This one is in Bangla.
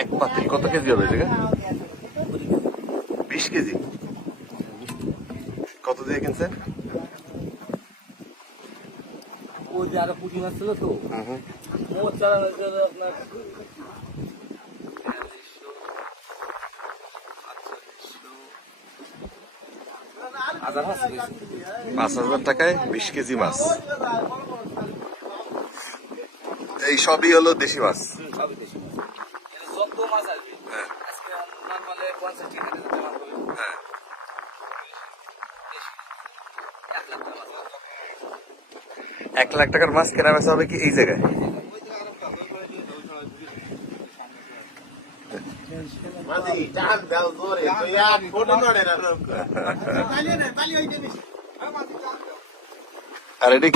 এক পাতিল কত কেজি হবে জায়গা? 20 কেজি। কত দিয়ে কিনছেন? ওই যে আরো পুঁটি মাছ ছিল তো মোট চালানো আপনার 5,000 টাকায় 20 কেজি মাছ। এই সবই হলো দেশি মাছ। সবই দেশি মাছ। যত মাছ আসবে আজকে নর্মালে 50 টাকা জমা হবে। হ্যাঁ, 1 লাখ টাকার মাছ কেনা বেচা হবে কি এই জায়গায়? আর এটা